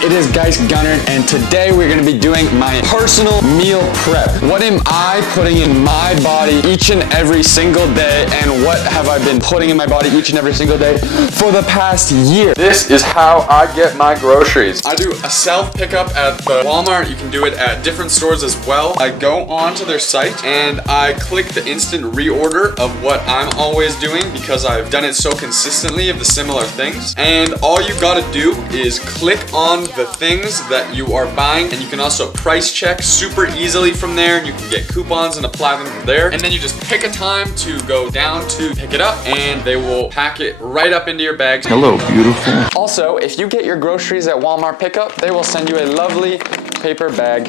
It is Geist Gunner, and today we're going to be doing my personal meal prep. What am I putting in my body each and every single day, and what have I been putting in my body each and every single day for the past year? This is how I get my groceries. I do a self pickup at the Walmart. You can do it at different stores as well. I go onto their site and I click the instant reorder of what I'm always doing because I've done it so consistently of the similar things. And all you gotta do is click on the things that you are buying, and you can also price check super easily from there, and you can get coupons and apply them from there. And then you just pick a time to go down to pick it up, and they will pack it right up into your bag. Hello, beautiful. Also, if you get your groceries at Walmart pickup, they will send you a lovely paper bag.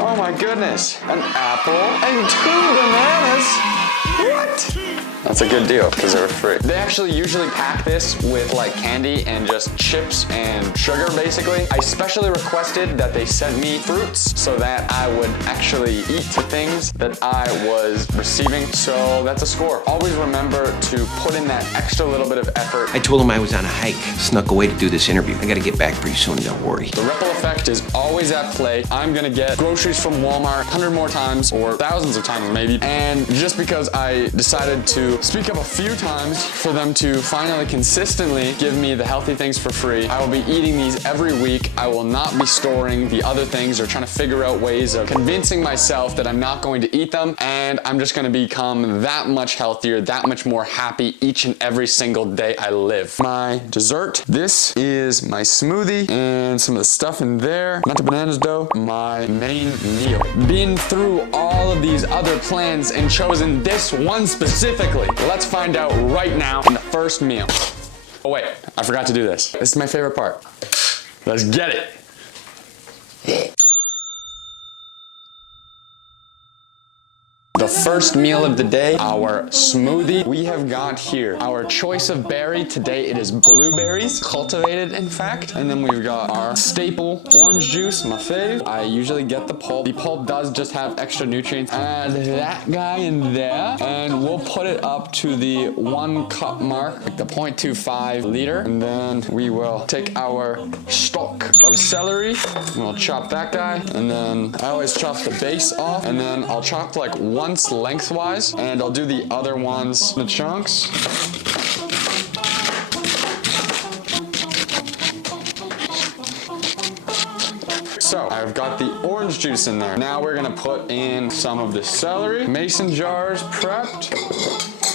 Oh my goodness, an apple and 2 bananas. What? That's a good deal because they were free. They actually usually pack this with like candy and just chips and sugar basically. I specially requested that they send me fruits so that I would actually eat things that I was receiving. So that's a score. Always remember to put in that extra little bit of effort. I told him I was on a hike, snuck away to do this interview. I gotta get back pretty soon, don't worry. The ripple effect is always at play. I'm gonna get groceries from Walmart 100 more times or thousands of times maybe. And just because I decided to speak up a few times for them to finally consistently give me the healthy things for free, I will be eating these every week. I will not be storing the other things or trying to figure out ways of convincing myself that I'm not going to eat them, and I'm just gonna become that much healthier, that much more happy each and every single day I live. My dessert, this is my smoothie and some of the stuff in there. Not the bananas though. My main meal. Been through all of these other plans and chosen this one specifically. Let's find out right now in the first meal. Oh wait, I forgot to do this. This is my favorite part. Let's get it. The first meal of the day, our smoothie. We have got here our choice of berry. Today it is blueberries, cultivated in fact. And then we've got our staple orange juice, my fave. I usually get the pulp. The pulp does just have extra nutrients. Add that guy in there, and we'll put it up to the 1 cup mark, like the 0.25 liter. And then we will take our stalk of celery, and we'll chop that guy. And then I always chop the base off, and then I'll chop like once lengthwise, and I'll do the other ones in the chunks. So I've got the orange juice in there. Now we're gonna put in some of the celery. Mason jars prepped.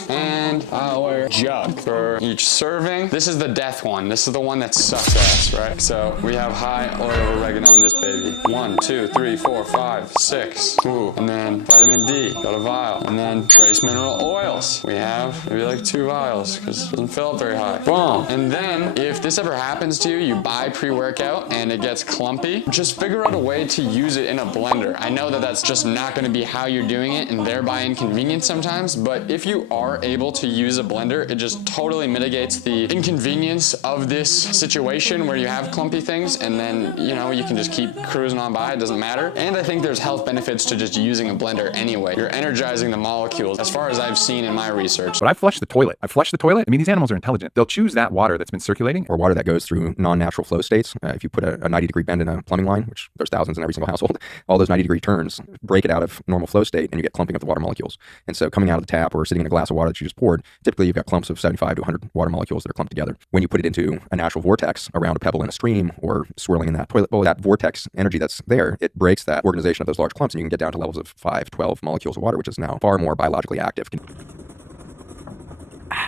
And our jug for each serving. This is the death one. This is the one that sucks ass, right? So we have high oil of oregano in this baby. 1, 2, 3, 4, 5, 6. Ooh. And then vitamin D, got a vial. And then trace mineral oils. We have maybe like 2 vials because it doesn't fill up very high. Boom. And then if this ever happens to you, you buy pre-workout and it gets clumpy, just figure out a way to use it in a blender. I know that that's just not going to be how you're doing it and thereby inconvenient sometimes, but if you are able to use a blender, it just totally mitigates the inconvenience of this situation where you have clumpy things, and then you know you can just keep cruising on by. It doesn't matter. And I think there's health benefits to just using a blender anyway. You're energizing the molecules as far as I've seen in my research. But I flushed the toilet. I mean, these animals are intelligent. They'll choose that water that's been circulating, or water that goes through non-natural flow states. If you put a 90-degree bend in a plumbing line, which there's thousands in every single household, all those 90-degree turns break it out of normal flow state, and you get clumping of the water molecules. And so coming out of the tap or sitting in a glass of water that you just poured, typically you've got clumps of 75 to 100 water molecules that are clumped together. When you put it into a natural vortex around a pebble in a stream or swirling in that toilet bowl, that vortex energy that's there, it breaks that organization of those large clumps, and you can get down to levels of 5, 12 molecules of water, which is now far more biologically active.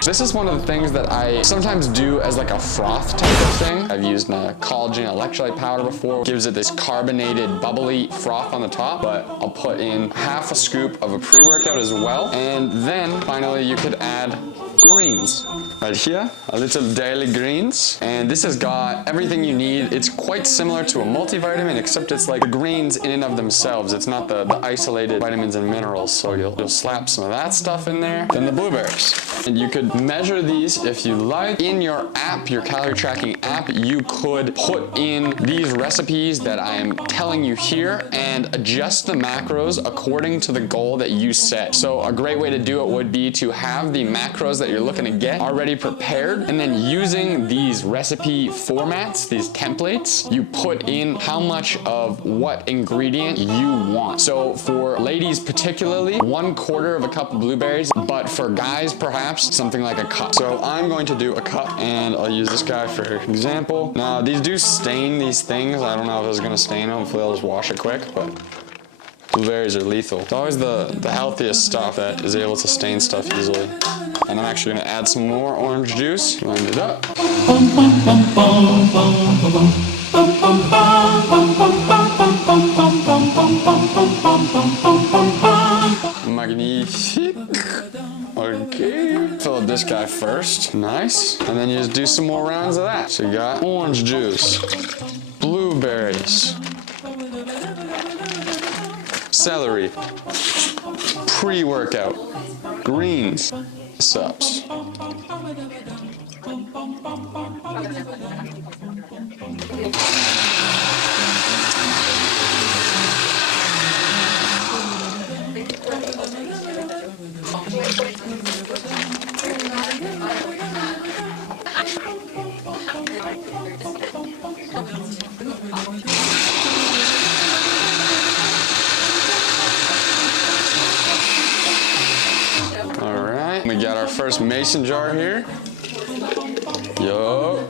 This is one of the things that I sometimes do as like a froth type of thing. I've used a collagen electrolyte powder before. It gives it this carbonated, bubbly froth on the top, but I'll put in half a scoop of a pre-workout as well. And then finally you could add greens. Right here, a little daily greens. And this has got everything you need. It's quite similar to a multivitamin, except it's like the greens in and of themselves. It's not the isolated vitamins and minerals. So you'll slap some of that stuff in there. Then the blueberries. And you could measure these if you like. In your app, your calorie tracking app, you could put in these recipes that I am telling you here and adjust the macros according to the goal that you set. So a great way to do it would be to have the macros that you're looking to get already prepared, and then using these recipe formats, these templates, you put in how much of what ingredient you want. So for ladies particularly, 1/4 of a cup of blueberries, but for guys perhaps something like a cup. So I'm going to do a cup, and I'll use this guy for example. Now these do stain these things. I don't know if it's gonna stain them. Hopefully I'll just wash it quick, but blueberries are lethal. It's always the healthiest stuff that is able to stain stuff easily. And I'm actually gonna add some more orange juice. Blend it up. Magnifique. Okay. Fill this guy first. Nice. And then you just do some more rounds of that. So you got orange juice, blueberries, celery, pre-workout, greens, subs. All right, we got our first mason jar here. Yo.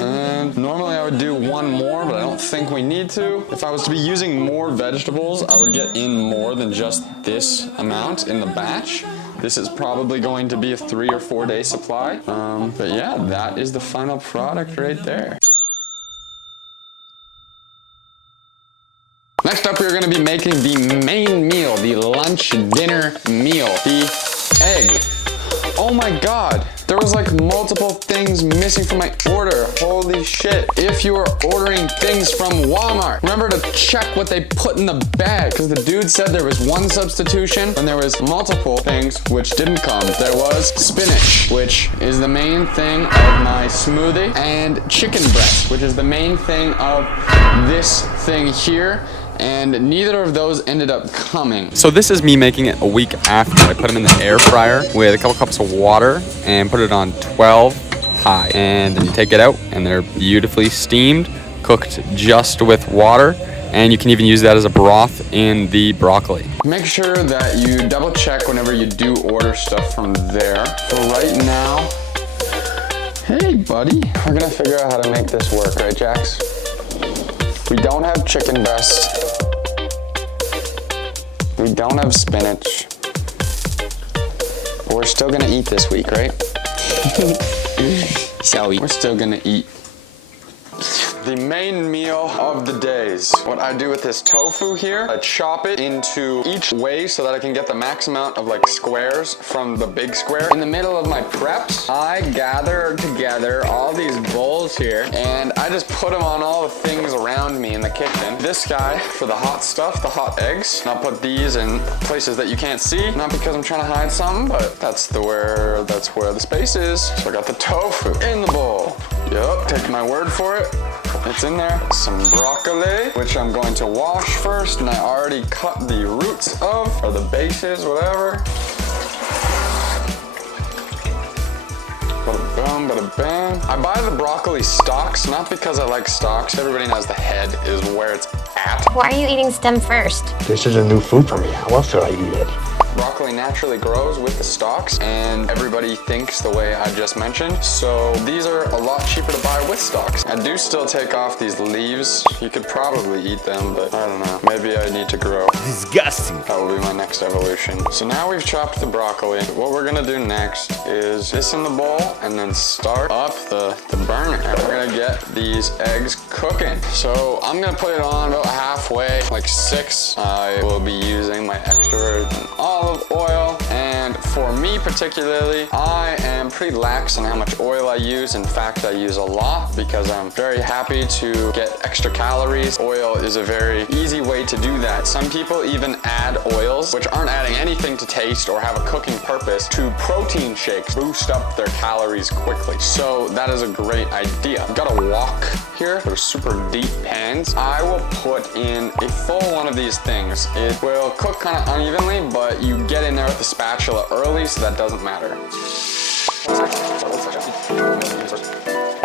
And normally I would do one more, but I don't think we need to. If I was to be using more vegetables, I would get in more than just this amount in the batch. This is probably going to be a 3 or 4 day supply. But yeah, that is the final product right there. Next up, we're gonna be making the main meal, the lunch dinner meal, the egg. Oh my God, there was like multiple things missing from my order. Holy shit. If you are ordering things from Walmart, remember to check what they put in the bag, because the dude said there was one substitution and there was multiple things which didn't come. There was spinach, which is the main thing of my smoothie, and chicken breast, which is the main thing of this thing here. And neither of those ended up coming. So this is me making it a week after. I put them in the air fryer with a couple cups of water and put it on 12 high. And then you take it out and they're beautifully steamed, cooked just with water. And you can even use that as a broth in the broccoli. Make sure that you double check whenever you do order stuff from there. For right now, hey buddy, we're gonna figure out how to make this work, right Jax? We don't have chicken breast. We don't have spinach. But we're still gonna eat this week, right? Shall we? We're still gonna eat. The main meal of the days. What I do with this tofu here, I chop it into each way so that I can get the max amount of like squares from the big square. In the middle of my preps, I gather together all these bowls here and I just put them on all the things around me in the kitchen. This guy for the hot stuff, the hot eggs. And I'll put these in places that you can't see. Not because I'm trying to hide something, but that's where the space is. So I got the tofu in the bowl. Yup, take my word for it. It's in there. Some broccoli, which I'm going to wash first, and I already cut the roots of, or the bases, whatever. Bada boom, bada bam. I buy the broccoli stalks, not because I like stalks. Everybody knows the head is where it's at. Why are you eating stem first? This is a new food for me. How else should I eat it? Broccoli naturally grows with the stalks, and everybody thinks the way I just mentioned. So these are a lot cheaper to buy with stalks. I do still take off these leaves. You could probably eat them, but I don't know. Maybe I need to grow. Disgusting. That will be my next evolution. So now we've chopped the broccoli. What we're gonna do next is this in the bowl and then start up the burner. And we're gonna get these eggs cooking. So I'm gonna put it on about halfway, like 6. I will be using my extra virgin olive oil. And For me particularly, I am pretty lax on how much oil I use. In fact, I use a lot because I'm very happy to get extra calories. Oil is a very easy way to do that. Some people even add oils, which aren't adding anything to taste or have a cooking purpose, to protein shakes, boost up their calories quickly. So that is a great idea. I've got a wok here. They're super deep pans. I will put in a full one of these things. It will cook kind of unevenly, but you get in there with the spatula early, so that doesn't matter.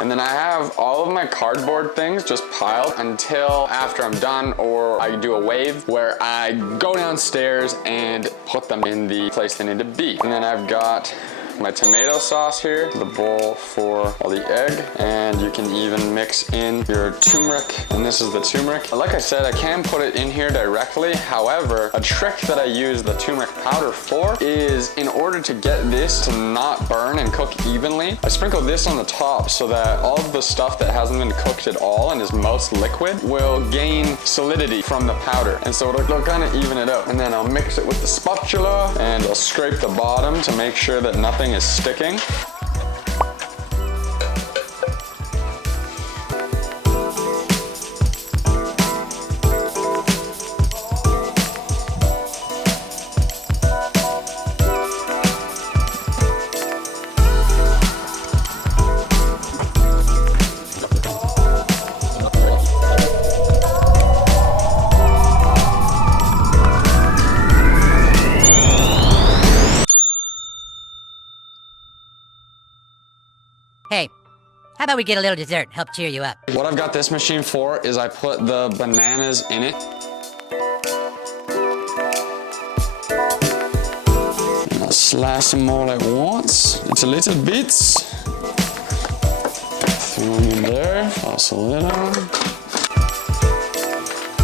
And then I have all of my cardboard things just piled until after I'm done, or I do a wave where I go downstairs and put them in the place they need to be. And then I've got my tomato sauce here, the bowl for all the egg, and you can even mix in your turmeric, and this is the turmeric. Like I said, I can put it in here directly. However, a trick that I use the turmeric powder for is, in order to get this to not burn and cook evenly, I sprinkle this on the top so that all of the stuff that hasn't been cooked at all and is most liquid will gain solidity from the powder, and so it'll kind of even it out. And then I'll mix it with the spatula, and I'll scrape the bottom to make sure that nothing is sticking. Hey, how about we get a little dessert, help cheer you up? What I've got this machine for is I put the bananas in it. And I'll slice them all at once into little bits. Throw them in there, toss a lid on.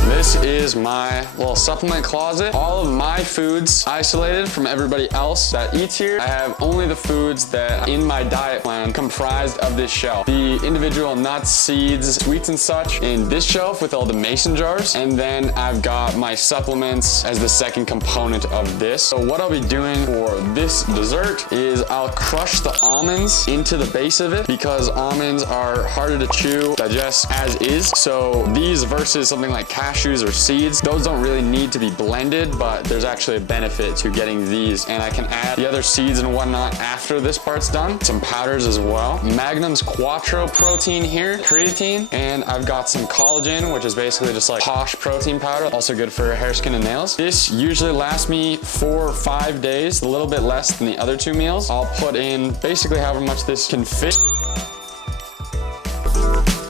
This is my little supplement closet. All of my foods isolated from everybody else that eats here. I have only the foods that in my diet plan comprised of this shelf. The individual nuts, seeds, sweets and such in this shelf with all the mason jars. And then I've got my supplements as the second component of this. So what I'll be doing for this dessert is I'll crush the almonds into the base of it, because almonds are harder to chew, digest as is. So these versus something like cashews or seeds, those don't really need to be blended, but there's actually a benefit to getting these. And I can add the other seeds and whatnot after this part's done. Some powders as well. Magnum's Quattro protein here, creatine, and I've got some collagen, which is basically just like Posh protein powder, also good for hair, skin, and nails. This usually lasts me 4 or 5 days, a little bit less than the other 2 meals. I'll put in basically however much this can fit.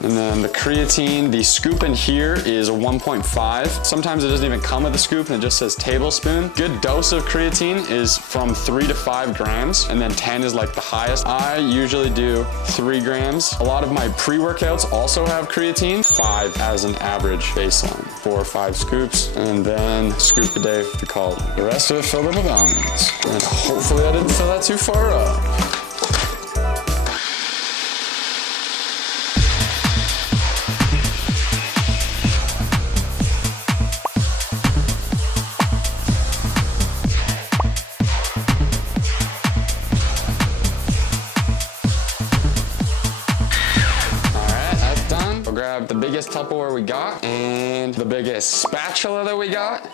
And then the creatine, the scoop in here is a 1.5. Sometimes it doesn't even come with a scoop and it just says tablespoon. Good dose of creatine is from 3 to 5 grams, and then 10 is like the highest. I usually do 3 grams. A lot of my pre-workouts also have creatine, 5 as an average baseline. 4 or 5 scoops, and then scoop a day to call it. The rest of it filled up with almonds. And hopefully I didn't fill that too far up. Grab the biggest Tupperware we got and the biggest spatula that we got.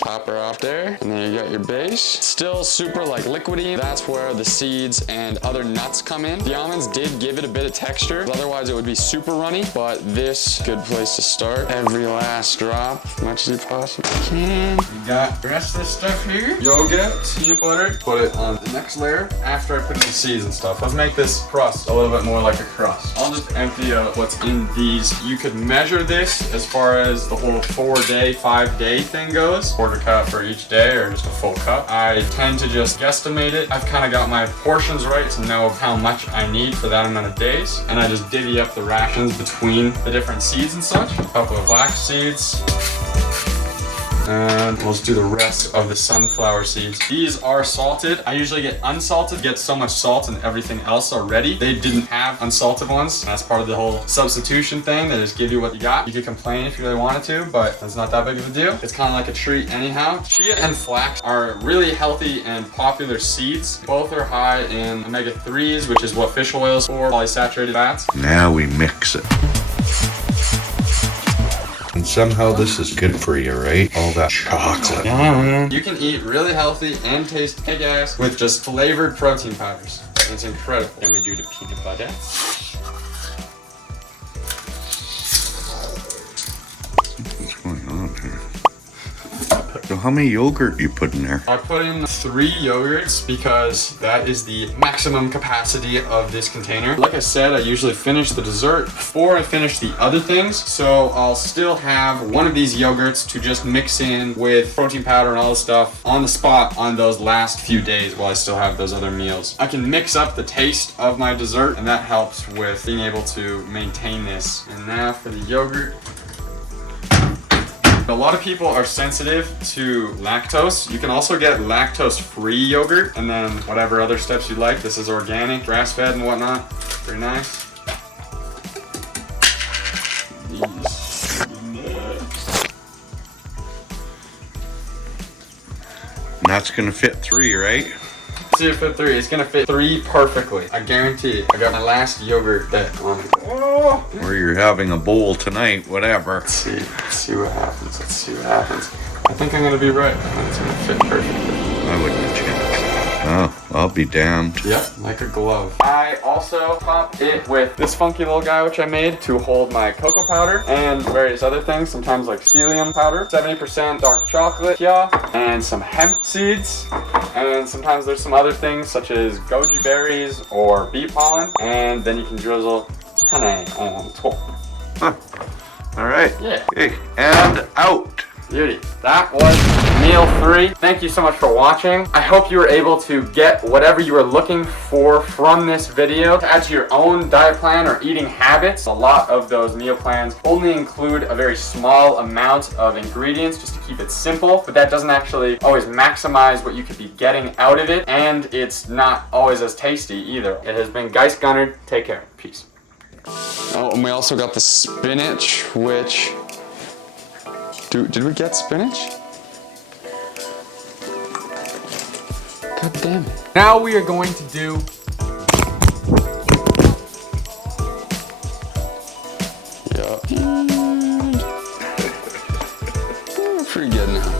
Pop her off there, and then you got your base. Still super like liquidy. That's where the seeds and other nuts come in. The almonds did give it a bit of texture, otherwise it would be super runny, but this, good place to start. Every last drop, as much as you possibly can. You got the rest of this stuff here. Yogurt, peanut butter. Put it on the next layer after I put the seeds and stuff. Let's make this crust a little bit more like a crust. I'll just empty out what's in these. You could measure this as far as the whole 4-day, 5-day thing goes. Quarter cup for each day or just a full cup. I tend to just guesstimate it. I've kind of got my portions right to know how much I need for that amount of days, and I just divvy up the rations between the different seeds and such. A couple of flax seeds, And we'll just do the rest of the sunflower seeds. These are salted. I usually get unsalted, get so much salt and everything else already. They didn't have unsalted ones. That's part of the whole substitution thing. They just give you what you got. You could complain if you really wanted to, but it's not that big of a deal. It's kind of like a treat anyhow. Chia and flax are really healthy and popular seeds. Both are high in omega-3s, which is what fish oils or polysaturated fats. Now we mix it. And somehow this is good for you, right? All that chocolate. You can eat really healthy and taste kick-ass with just flavored protein powders. It's incredible. Then we do the peanut butter. What's going on here? So how many yogurt you put in there? I put in 3 yogurts because that is the maximum capacity of this container. Like I said, I usually finish the dessert before I finish the other things. So I'll still have one of these yogurts to just mix in with protein powder and all this stuff on the spot on those last few days while I still have those other meals. I can mix up the taste of my dessert and that helps with being able to maintain this. And now for the yogurt. A lot of people are sensitive to lactose. You can also get lactose-free yogurt and then whatever other steps you like. This is organic, grass-fed and whatnot. Very nice. And that's gonna fit 3, right? See it fit 3. It's gonna fit 3 perfectly. I guarantee. I got my last yogurt that on. Oh. Or you're having a bowl tonight, whatever. Let's see what happens. Let's see what happens. I think I'm gonna be right. It's gonna fit perfectly. I wouldn't have changed. Oh, I'll be damned. Yep, like a glove. I also top it with this funky little guy which I made to hold my cocoa powder and various other things, sometimes like psyllium powder, 70% dark chocolate, yeah, and some hemp seeds. And sometimes there's some other things such as goji berries or bee pollen, and then you can drizzle honey on top. Huh. All right. Yeah. Okay. And out. Beauty. That was meal 3. Thank you so much for watching. I hope you were able to get whatever you were looking for from this video to add to your own diet plan or eating habits. A lot of those meal plans only include a very small amount of ingredients just to keep it simple, but that doesn't actually always maximize what you could be getting out of it, and it's not always as tasty either. It has been Geist Gunner. Take care. Peace. Oh, and we also got the spinach, which... Did we get spinach? God damn it. Now we are going to do... Yeah. We're pretty good now.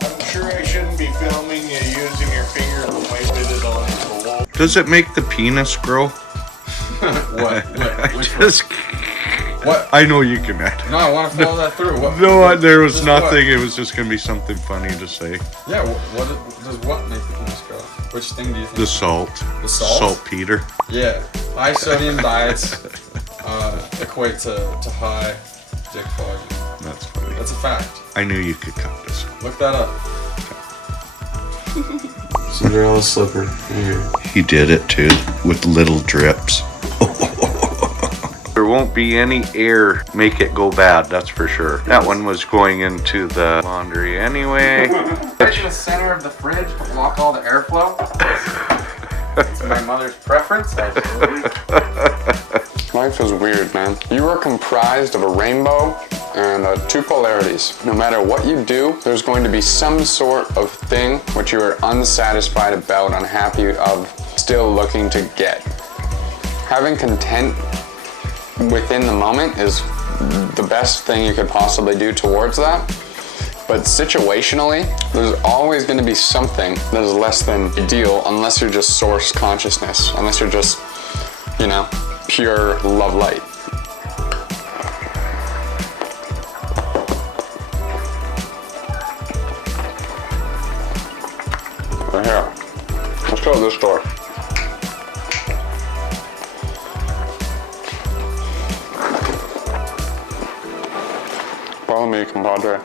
I'm sure I shouldn't be filming you using your finger to wipe it on the wall. Does it make the penis grow? What? What? I know you can add. No, I want to follow that through. What? No, there was nothing. What? It was just gonna be something funny to say. Yeah, what does what make the penis grow? Which thing do you think? The salt. The salt? Saltpeter. Yeah. High sodium diets equate to high dick volume. That's funny. That's a fact. I knew you could cut this. Look that up. Cinderella slipper. Here. He did it too, with little drips. There won't be any air make it go bad, that's for sure. That one was going into the laundry anyway. Right in the center of the fridge to block all the airflow. It's my mother's preference. Life is weird, man. You are comprised of a rainbow and 2 polarities. No matter what you do, there's going to be some sort of thing which you are unsatisfied about, unhappy of, still looking to get. Having content within the moment is the best thing you could possibly do towards that. But situationally, there's always going to be something that is less than ideal unless you're just source consciousness, unless you're just, you know, pure love light. Right here. Let's go to this store. Follow me, compadre.